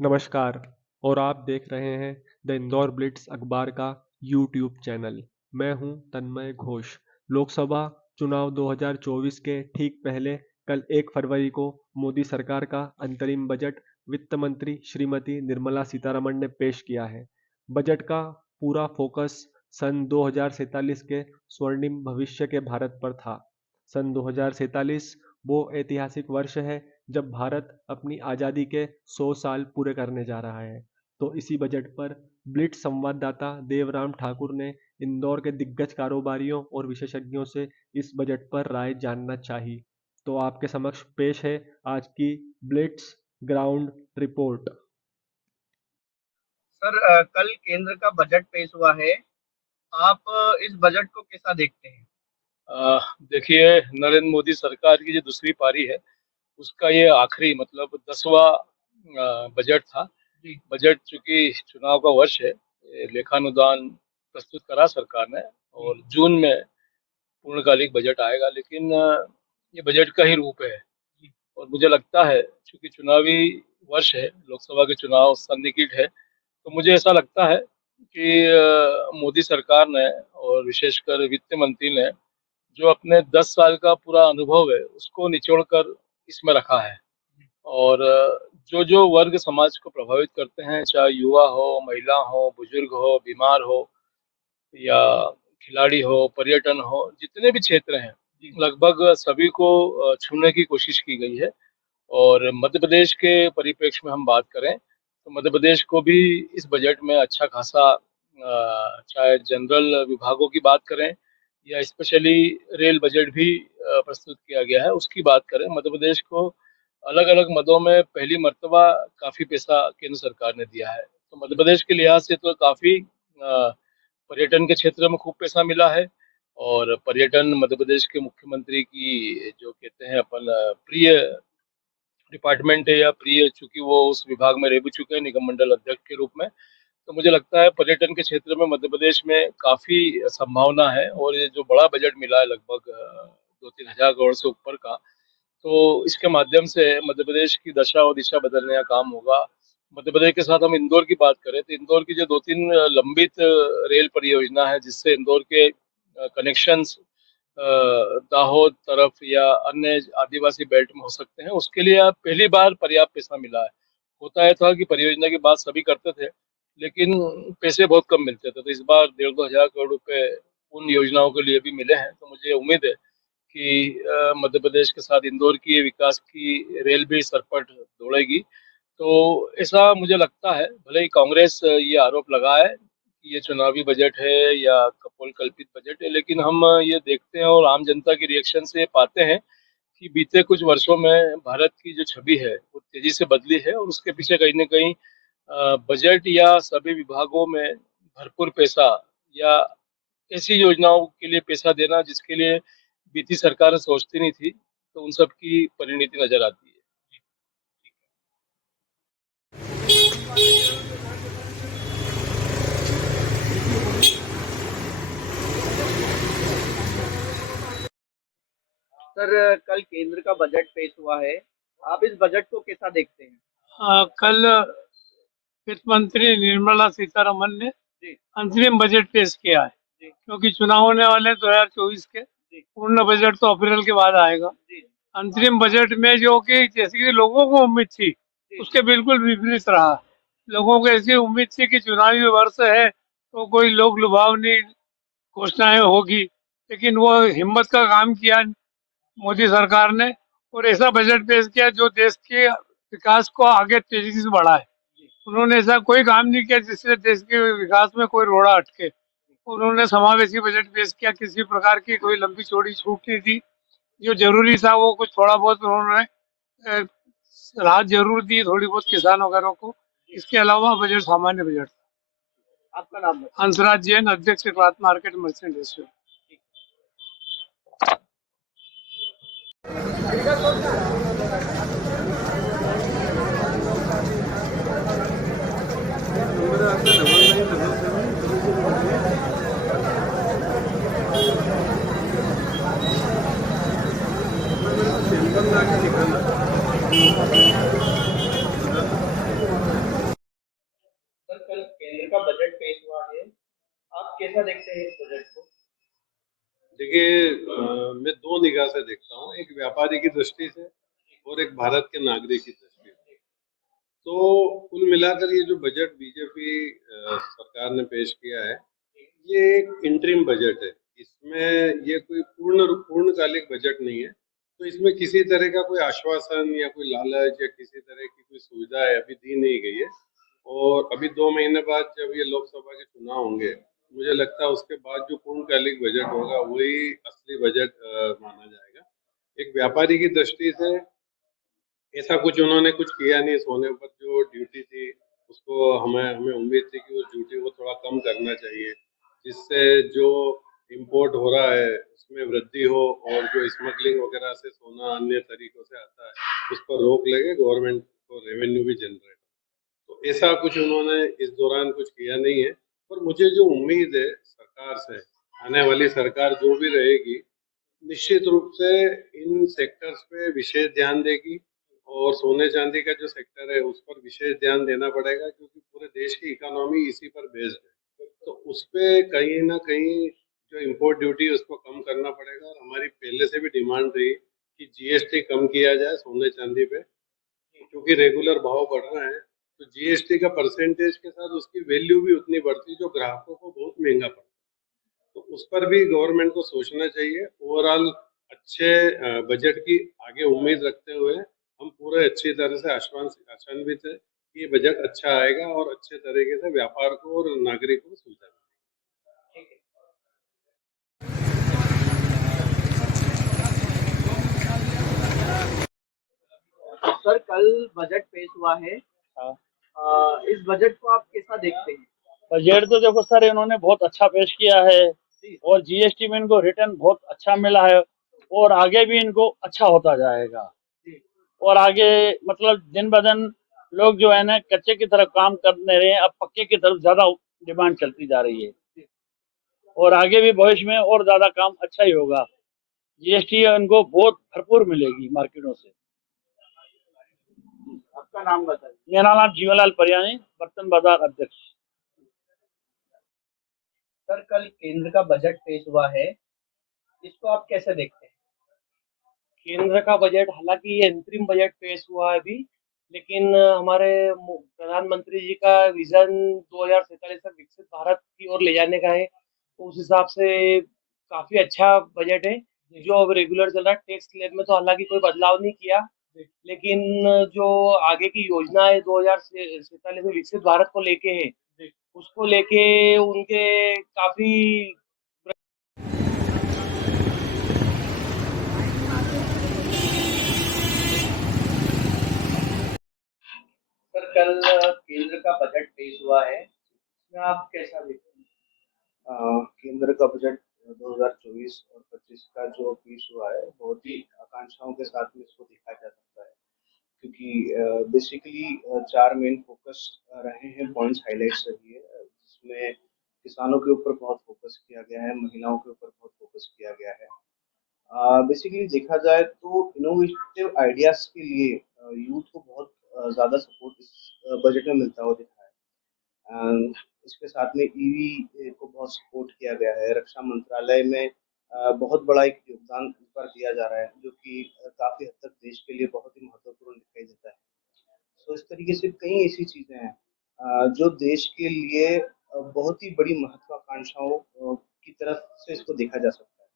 नमस्कार। और आप देख रहे हैं द इंदौर ब्लिट्स अखबार का यूट्यूब चैनल। मैं हूं तन्मय घोष। लोकसभा चुनाव 2024 के ठीक पहले कल 1 फरवरी को मोदी सरकार का अंतरिम बजट वित्त मंत्री श्रीमती निर्मला सीतारमण ने पेश किया है। बजट का पूरा फोकस सन 2047 के स्वर्णिम भविष्य के भारत पर था। सन 2047 वो ऐतिहासिक वर्ष है जब भारत अपनी आज़ादी के 100 साल पूरे करने जा रहा है। तो इसी बजट पर ब्लिट्स संवाददाता देवराम ठाकुर ने इंदौर के दिग्गज कारोबारियों और विशेषज्ञों से इस बजट पर राय जानना चाही। तो आपके समक्ष पेश है आज की ब्लिट्स ग्राउंड रिपोर्ट। सर, कल केंद्र का बजट पेश हुआ है। आप इस बजट को कैसा देखते हैं? देखिए, नरेंद्र मोदी सरकार की जो दूसरी पारी है उसका ये आखिरी मतलब 10वां बजट था। जी। बजट चूंकि चुनाव का वर्ष है, ये लेखानुदान प्रस्तुत करा सरकार ने जी। और जून में पूर्णकालिक बजट आएगा, लेकिन ये बजट का ही रूप है। जी। और मुझे लगता है चूंकि चुनावी वर्ष है, लोकसभा के चुनाव सन्निकट है, तो मुझे ऐसा लगता है कि मोदी सरकार ने और विशेषकर वित्त मंत्री ने जो अपने 10 साल का पूरा अनुभव है उसको निचोड़ कर इसमें रखा है। और जो जो वर्ग समाज को प्रभावित करते हैं, चाहे युवा हो, महिला हो, बुजुर्ग हो, बीमार हो या खिलाड़ी हो, पर्यटन हो, जितने भी क्षेत्र हैं लगभग सभी को छूने की कोशिश की गई है। और मध्य प्रदेश के परिप्रेक्ष्य में हम बात करें तो मध्य प्रदेश को भी इस बजट में अच्छा खासा, चाहे जनरल विभागों की बात करें या स्पेशली रेल बजट भी प्रस्तुत किया गया है, उसकी बात करें, मध्य प्रदेश को अलग अलग मदों में पहली मर्तबा काफी पैसा केंद्र सरकार ने दिया है। तो मध्य प्रदेश के लिहाज से तो काफी पर्यटन के क्षेत्र में खूब पैसा मिला है। और पर्यटन मध्य प्रदेश के मुख्यमंत्री की जो कहते हैं अपन प्रिय डिपार्टमेंट है या प्रिय, चूंकि वो उस विभाग में रह भी चुके हैं निगम मंडल अध्यक्ष के रूप में। तो मुझे लगता है पर्यटन के क्षेत्र में मध्य प्रदेश में काफी संभावना है। और ये जो बड़ा बजट मिला है लगभग 2-3 हजार करोड़ से ऊपर का, तो इसके माध्यम से मध्य प्रदेश की दशा और दिशा बदलने का काम होगा। मध्य प्रदेश के साथ हम इंदौर की बात करें तो इंदौर की जो 2-3 लंबित रेल परियोजना है जिससे इंदौर के कनेक्शंस दाहोद तरफ या अन्य आदिवासी बेल्ट में हो सकते हैं, उसके लिए अब पहली बार पर्याप्त पैसा मिला है। होता है था कि परियोजना की बात सभी करते थे लेकिन पैसे बहुत कम मिलते थे, तो इस बार 1.5-2 हजार करोड़ रुपए उन योजनाओं के लिए भी मिले हैं। तो मुझे उम्मीद है कि मध्य प्रदेश के साथ इंदौर की ये विकास की रेल भी सरपट दौड़ेगी। तो ऐसा मुझे लगता है, भले ही कांग्रेस ये आरोप लगाए कि ये चुनावी बजट है या कपोल कल्पित बजट है, लेकिन हम ये देखते हैं और आम जनता की रिएक्शन से पाते हैं कि बीते कुछ वर्षों में भारत की जो छवि है वो तेजी से बदली है। और उसके पीछे कहीं न कहीं बजट या सभी विभागों में भरपूर पैसा या ऐसी योजनाओं के लिए पैसा देना जिसके लिए बीती सरकारें सोचती नहीं थी, तो उन सब की परिणति नजर आती है। सर, कल केंद्र का बजट पेश हुआ है। आप इस बजट को कैसा देखते हैं? कल वित्त मंत्री निर्मला सीतारमण ने जी। अंतरिम बजट पेश किया है, जी। क्योंकि चुनाव होने वाले 2024 के। जी। पूर्ण बजट तो अप्रैल के बाद आएगा। जी। अंतरिम बजट में जो कि जैसे कि लोगों को उम्मीद थी उसके बिल्कुल विपरीत रहा। लोगों को ऐसी उम्मीद थी कि चुनावी वर्ष है तो कोई लोक लुभावनी घोषणाएं होगी, लेकिन वो हिम्मत का काम किया मोदी सरकार ने और ऐसा बजट पेश किया जो देश के विकास को आगे तेजी से बढ़ाए। उन्होंने ऐसा कोई काम नहीं किया जिससे देश के विकास में कोई रोड़ा अटके। उन्होंने समावेशी बजट पेश किया, किसी प्रकार की कोई लंबी चौड़ी छूट नहीं दी। जो जरूरी था वो कुछ थोड़ा बहुत उन्होंने राहत जरूर दी, थोड़ी बहुत किसान वगैरह को। इसके अलावा बजट सामान्य बजट था। आपका नाम बताइए। हंसराज जैन, अध्यक्ष क्लॉथ मार्केट मर्चेंट एसोसिएशन। कैसा देखते हैं इस बजट को? देखिए, मैं दो निगाह से देखता हूँ, एक व्यापारी की दृष्टि से और एक भारत के नागरिक की दृष्टि से। तो कुल मिलाकर ये जो बजट बीजेपी सरकार ने पेश किया है, ये एक इंटरिम बजट है। इसमें ये कोई पूर्णकालिक बजट नहीं है। तो इसमें किसी तरह का कोई आश्वासन या कोई लालच या किसी तरह की कोई सुविधा है अभी दी नहीं गई है। और अभी 2 महीने बाद जब ये लोकसभा के चुनाव होंगे, मुझे लगता है उसके बाद जो पूर्णकालिक बजट होगा वही असली बजट माना जाएगा। एक व्यापारी की दृष्टि से ऐसा कुछ उन्होंने कुछ किया नहीं। सोने पर जो ड्यूटी थी उसको हमें हमें उम्मीद थी कि उस ड्यूटी को थोड़ा कम करना चाहिए, जिससे जो इम्पोर्ट हो रहा है उसमें वृद्धि हो और जो स्मगलिंग वगैरह से सोना अन्य तरीकों से आता है उस पर रोक लगे, गवर्नमेंट को रेवेन्यू भी जनरेट। तो ऐसा कुछ उन्होंने इस दौरान कुछ किया नहीं है। पर मुझे जो उम्मीद है सरकार से, आने वाली सरकार जो भी रहेगी, निश्चित रूप से इन सेक्टर्स पे विशेष ध्यान देगी और सोने चांदी का जो सेक्टर है उस पर विशेष ध्यान देना पड़ेगा, क्योंकि पूरे देश की इकोनॉमी इसी पर बेस्ड है। तो उस पे कहीं ना कहीं जो इम्पोर्ट ड्यूटी उसको कम करना पड़ेगा। और हमारी पहले से भी डिमांड रही कि जीएसटी कम किया जाए सोने चांदी पे, क्योंकि रेगुलर भाव बढ़ रहे हैं। तो जीएसटी का परसेंटेज के साथ उसकी वैल्यू भी उतनी बढ़ती है जो ग्राहकों को बहुत महंगा पड़ता है। तो उस पर भी गवर्नमेंट को सोचना चाहिए। ओवरऑल अच्छे बजट की आगे उम्मीद रखते हुए हम पूरे अच्छी तरह से आशान्वित है कि ये बजट अच्छा आएगा और अच्छे तरीके से व्यापार को और नागरिकों को सुविधा मिलेगी। सर, कल बजट पेश हुआ है। हाँ। इस बजट को आप कैसा देखते हैं? बजट तो देखो सर, इन्होंने बहुत अच्छा पेश किया है और जीएसटी में इनको रिटर्न बहुत अच्छा मिला है और आगे भी इनको अच्छा होता जाएगा। और आगे मतलब दिन ब दिन लोग जो है ना कच्चे की तरफ काम करने रहे हैं, अब पक्के की तरफ ज्यादा डिमांड चलती जा रही है और आगे भी भविष्य में और ज्यादा काम अच्छा ही होगा। जीएसटी इनको बहुत भरपूर मिलेगी मार्केटों से। आपका नाम बताइए। मेरा नाम जीवनलाल परियानी, बर्तन बाजार अध्यक्ष। सर, कल केंद्र का बजट पेश हुआ है, इसको आप कैसे देखते हैं? केंद्र का बजट, हालांकि ये अंतरिम बजट पेश हुआ है अभी, लेकिन हमारे प्रधानमंत्री जी का विजन 2047 तक विकसित भारत की ओर ले जाने का है, तो उस हिसाब से काफी अच्छा बजट है। जो अब रेगुलर चल रहा है, टैक्स स्लैब में तो हालांकि कोई बदलाव नहीं किया, लेकिन जो आगे की योजना है 2047 में विकसित भारत को लेके है, उसको लेके उनके काफी सर, कल केंद्र का बजट पेश हुआ है, इसमें आप कैसा देखते हैं? केंद्र का बजट 2024 और 25 का जो पेश हुआ है, बहुत ही आकांक्षाओं के साथ में इसको देखा जा सकता है, क्योंकि बेसिकली 4 मेन फोकस रहे हैं, पॉइंट्स हाईलाइट्स रही है, जिसमें किसानों के ऊपर बहुत फोकस किया गया है, महिलाओं के ऊपर बहुत फोकस किया गया है। बेसिकली देखा जाए तो इनोवेटिव आइडियाज के लिए यूथ को बहुत ज़्यादा सपोर्ट इस बजट में मिलता हुआ दिखा है। इसके साथ में ईवी को बहुत सपोर्ट किया गया है। रक्षा मंत्रालय में बहुत बड़ा एक योगदान इस बार दिया जा रहा है, जो कि काफ़ी हद तक देश के लिए बहुत ही महत्वपूर्ण दिखाई देता है। तो इस तरीके से कई ऐसी चीज़ें हैं जो देश के लिए बहुत ही बड़ी महत्वाकांक्षाओं की तरफ से इसको देखा जा सकता है।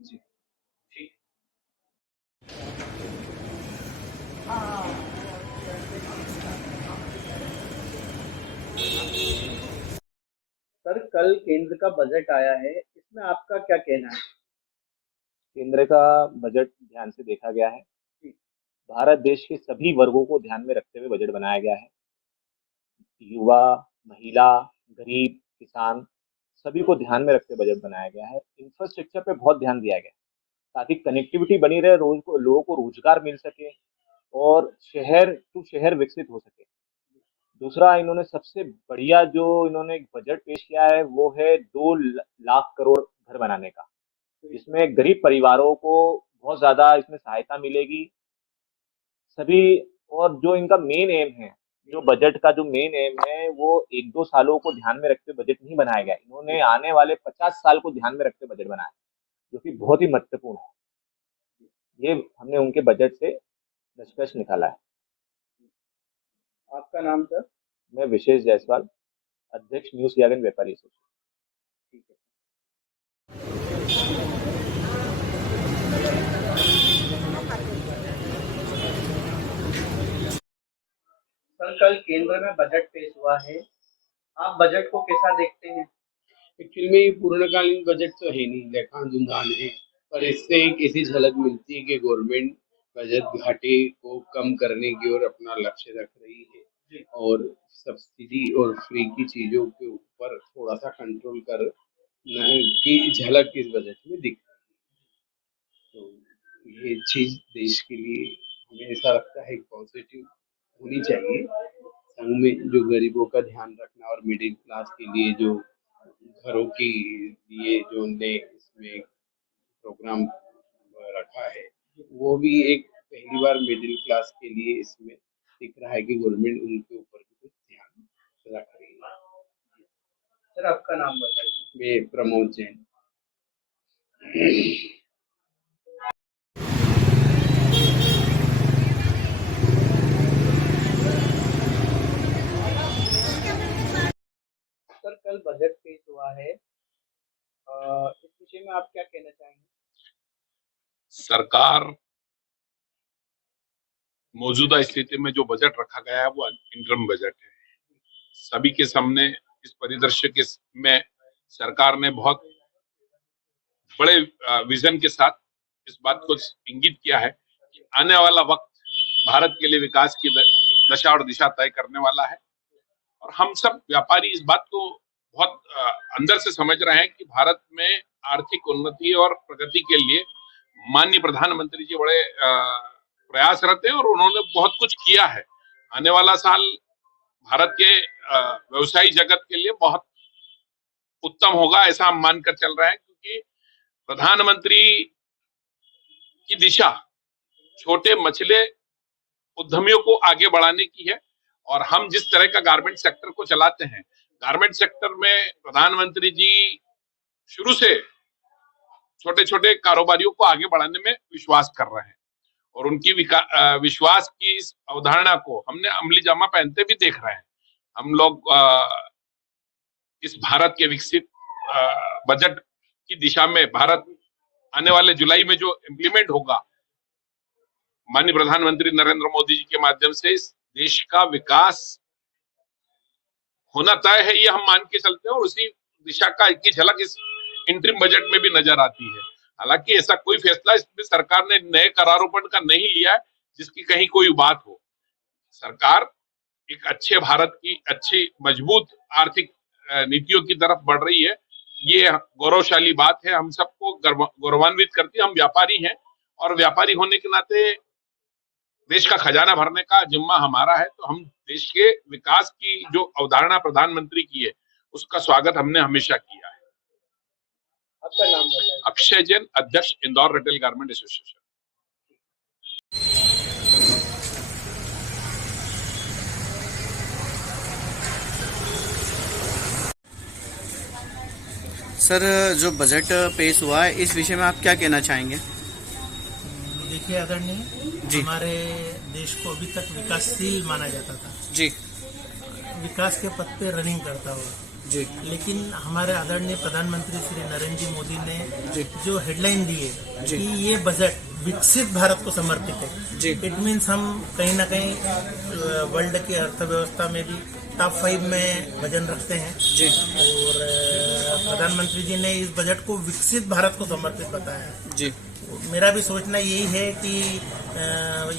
जी। सर, कल केंद्र का बजट आया है, इसमें आपका क्या कहना है? केंद्र का बजट ध्यान से देखा गया है। भारत देश के सभी वर्गों को ध्यान में रखते हुए बजट बनाया गया है। युवा, महिला, गरीब, किसान सभी को ध्यान में रखते बजट बनाया गया है। इंफ्रास्ट्रक्चर पे बहुत ध्यान दिया गया है ताकि कनेक्टिविटी बनी रहे, लोगों को रोजगार मिल सके और शहर टू शहर विकसित हो सके। दूसरा, इन्होंने सबसे बढ़िया जो इन्होंने एक बजट पेश किया है वो है 2 लाख करोड़ घर बनाने का, जिसमें गरीब परिवारों को बहुत ज्यादा इसमें सहायता मिलेगी सभी। और जो इनका मेन एम है जो बजट का जो मेन एम है वो 1-2 सालों को ध्यान में रखते हुए बजट नहीं बनाया गया। इन्होंने आने वाले 50 साल को ध्यान में रखते हुए बजट बनाया, जो कि बहुत ही महत्वपूर्ण है। ये हमने उनके बजट से निष्कर्ष निकाला है। आपका नाम सर? मैं विशेष जायसवाल, अध्यक्ष न्यू सियागंज व्यापारी एसोसिएशन। ठीक है। सर कल केंद्र में बजट पेश हुआ है, आप बजट को कैसा देखते हैं? एक्चुअली में ये पूर्णकालीन बजट तो है नहीं, लेखानुदान है, पर इससे एक ऐसी झलक मिलती है कि गवर्नमेंट बजट घाटे को कम करने की ओर अपना लक्ष्य रख रही है और सब्सिडी और फ्री की चीजों के ऊपर थोड़ा सा कंट्रोल कर की झलक इस बजट में दिख रही है। तो ये चीज देश के लिए हमें ऐसा लगता है पॉजिटिव होनी चाहिए। संग में जो गरीबों का ध्यान रखना और मिडिल क्लास के लिए जो घरों के लिए जो उनने इसमें प्रोग्राम रखा है, वो भी एक पहली बार मिडिल क्लास के लिए इसमें दिख रहा है कि गवर्नमेंट उनके ऊपर भी कुछ ध्यान रख रही है। सर आपका नाम बताइए। मैं प्रमोद जैन। सर कल बजट पेश हुआ है, इस विषय में आप क्या कहना चाहेंगे? सरकार मौजूदा स्थिति में जो बजट रखा गया है वो इंटरम बजट है। सभी के सामने इस परिदृश्य के में सरकार ने बहुत बड़े विजन के साथ इस बात को इंगित किया है कि आने वाला वक्त भारत के लिए विकास की दशा और दिशा तय करने वाला है। और हम सब व्यापारी इस बात को बहुत अंदर से समझ रहे हैं कि भारत में आर्थिक उन्नति और प्रगति के लिए माननीय प्रधानमंत्री जी बड़े प्रयासरत हैं और उन्होंने बहुत कुछ किया है। आने वाला साल भारत के व्यवसायी जगत के लिए बहुत उत्तम होगा, ऐसा हम मानकर चल रहे हैं, क्योंकि प्रधानमंत्री की दिशा छोटे मछले उद्यमियों को आगे बढ़ाने की है। और हम जिस तरह का गारमेंट सेक्टर को चलाते हैं, गारमेंट सेक्टर में प्रधानमंत्री जी शुरू से छोटे छोटे कारोबारियों को आगे बढ़ाने में विश्वास कर रहे हैं और उनकी विश्वास की इस अवधारणा को हमने अमली जामा पहनते भी देख रहे हैं। हम लोग इस भारत के विकसित बजट की दिशा में भारत आने वाले जुलाई में जो इम्प्लीमेंट होगा, माननीय प्रधानमंत्री नरेंद्र मोदी जी के माध्यम से इस देश का विकास होना तय है, ये हम मान के चलते हैं और उसी दिशा की झलक इस इंटरिम बजट में भी नजर आती है। हालांकि ऐसा कोई फैसला इसमें सरकार ने नए करारोपण का नहीं लिया है जिसकी कहीं कोई बात हो। सरकार एक अच्छे भारत की अच्छी मजबूत आर्थिक नीतियों की तरफ बढ़ रही है। ये गौरवशाली बात है, हम सबको गौरवान्वित करती है। हम व्यापारी हैं और व्यापारी होने के नाते देश का खजाना भरने का जिम्मा हमारा है, तो हम देश के विकास की जो अवधारणा प्रधानमंत्री की है उसका स्वागत हमने हमेशा किया है। आपका नाम बताइए। अक्षय जैन, अध्यक्ष Indore retail garment association. Sir जो बजट पेश हुआ है इस विषय में आप क्या कहना चाहेंगे? देखिए आदरणीय, हमारे देश को अभी तक विकासशील माना जाता था जी, विकास के पथ पे रनिंग करता हुआ जी, लेकिन हमारे आदरणीय प्रधानमंत्री श्री नरेंद्र जी मोदी ने जो हेडलाइन दी है कि ये बजट विकसित भारत को समर्पित है जी, इट मीन्स हम कहीं ना कहीं वर्ल्ड की अर्थव्यवस्था में भी टॉप 5 में वजन रखते हैं जी। और प्रधानमंत्री जी ने इस बजट को विकसित भारत को समर्पित बताया है जी। मेरा भी सोचना यही है कि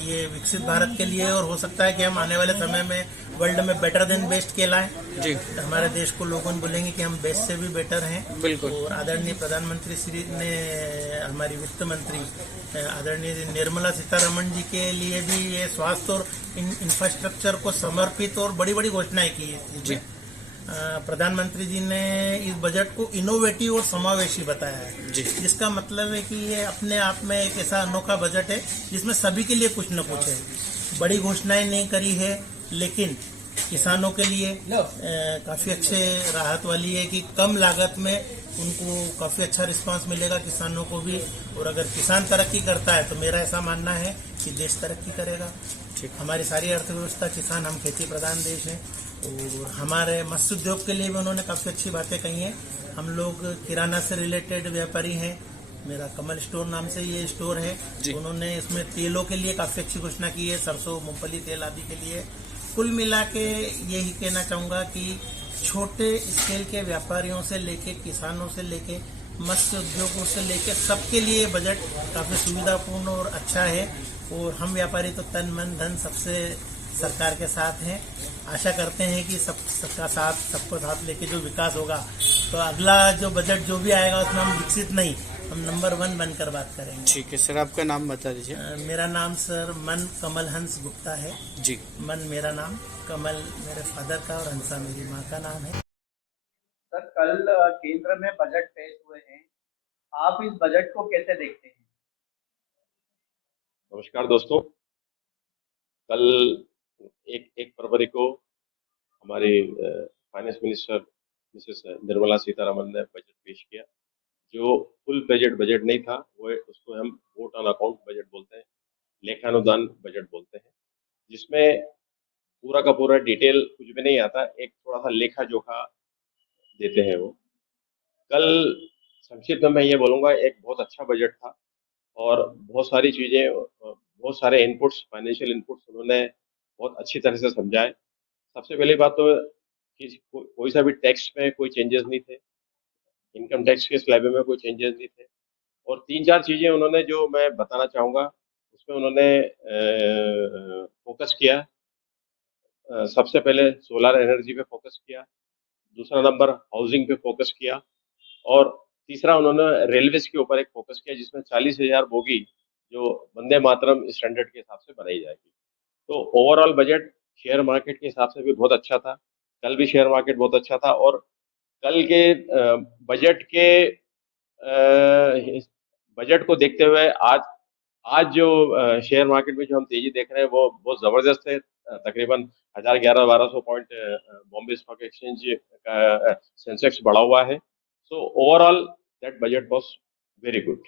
ये विकसित भारत के लिए, और हो सकता है कि हम आने वाले समय में वर्ल्ड में बेटर देन बेस्ट कहलाएं जी। हमारे देश को लोगों बोलेंगे कि हम बेस्ट से भी बेटर हैं। बिल्कुल। और आदरणीय प्रधानमंत्री श्री ने हमारी वित्त मंत्री आदरणीय निर्मला सीतारमण जी के लिए भी ये स्वास्थ्य और इंफ्रास्ट्रक्चर को समर्पित और बड़ी बड़ी घोषणाएं की जी। प्रधानमंत्री जी ने इस बजट को इनोवेटिव और समावेशी बताया है जी। जिसका मतलब है कि ये अपने आप में एक ऐसा अनोखा बजट है जिसमें सभी के लिए कुछ न कुछ है। बड़ी घोषणाएं नहीं करी है, लेकिन किसानों के लिए काफ़ी अच्छे राहत वाली है कि कम लागत में उनको काफ़ी अच्छा रिस्पांस मिलेगा किसानों को भी। और अगर किसान तरक्की करता है तो मेरा ऐसा मानना है कि देश तरक्की करेगा। हमारी सारी अर्थव्यवस्था किसान, हम खेती प्रधान देश हैं। और हमारे मत्स्य उद्योग के लिए भी उन्होंने काफ़ी अच्छी बातें कही हैं। हम लोग किराना से रिलेटेड व्यापारी हैं, मेरा कमल स्टोर नाम से ये स्टोर है। उन्होंने इसमें तेलों के लिए काफ़ी अच्छी घोषणा की है, सरसों, मूंगफली तेल आदि के लिए। कुल मिला के यही कहना चाहूँगा कि छोटे स्केल के व्यापारियों से लेके, किसानों से लेके, मत्स्य उद्योगों से लेके सबके लिए बजट काफ़ी सुविधापूर्ण और अच्छा है। और हम व्यापारी तो तन मन धन सबसे सरकार के साथ हैं। आशा करते हैं कि सबका साथ, सबको साथ लेके जो विकास होगा, तो अगला जो बजट जो भी आएगा उसमें हम विकसित नहीं, हम नंबर 1 बनकर बात करेंगे। ठीक है सर, आपका नाम बता दीजिए। मेरा नाम सर मन कमल हंस गुप्ता है जी। मन मेरा नाम, कमल मेरे फादर का और हंसा मेरी माँ का नाम है। सर कल केंद्र में बजट पेश हुए हैं, आप इस बजट को कैसे देखते हैं? नमस्कार दोस्तों, कल एक फरवरी को हमारे finance minister Mrs Nirmala Sitharaman ने बजट पेश किया, जो फुल बजट नहीं था, वो उसको हम वोट ऑन अकाउंट बजट बोलते हैं, लेखानुदान बजट बोलते हैं, जिसमें पूरा का पूरा डिटेल कुछ भी नहीं आता, एक थोड़ा सा लेखा जोखा देते हैं वो। कल संक्षिप्त में मैं ये बोलूँगा, एक बहुत अच्छा बजट था और बहुत सारी चीज़ें, बहुत सारे इनपुट्स, फाइनेंशियल इनपुट्स उन्होंने बहुत अच्छी तरह से समझाए। सबसे पहली बात तो कि कोई सा भी टैक्स में कोई चेंजेस नहीं थे, इनकम टैक्स के स्लैब में कोई चेंजेस नहीं थे। और 3-4 चीज़ें उन्होंने जो मैं बताना चाहूँगा, उसमें उन्होंने फोकस किया। सबसे पहले सोलर एनर्जी पे फोकस किया, दूसरा नंबर हाउसिंग पे फोकस किया और तीसरा उन्होंने रेलवेज के ऊपर एक फोकस किया, जिसमें 40,000 बोगी जो वंदे मातरम स्टैंडर्ड के हिसाब से बनाई जाएगी। तो ओवरऑल बजट शेयर मार्केट के हिसाब से भी बहुत अच्छा था। कल भी शेयर मार्केट बहुत अच्छा था और कल के बजट के बजट को देखते हुए आज जो शेयर मार्केट में जो हम तेजी देख रहे हैं वो बहुत जबरदस्त है। तकरीबन 1011-1200 पॉइंट बॉम्बे स्टॉक एक्सचेंज का सेंसेक्स बढ़ा हुआ है। So overall that budget was very good.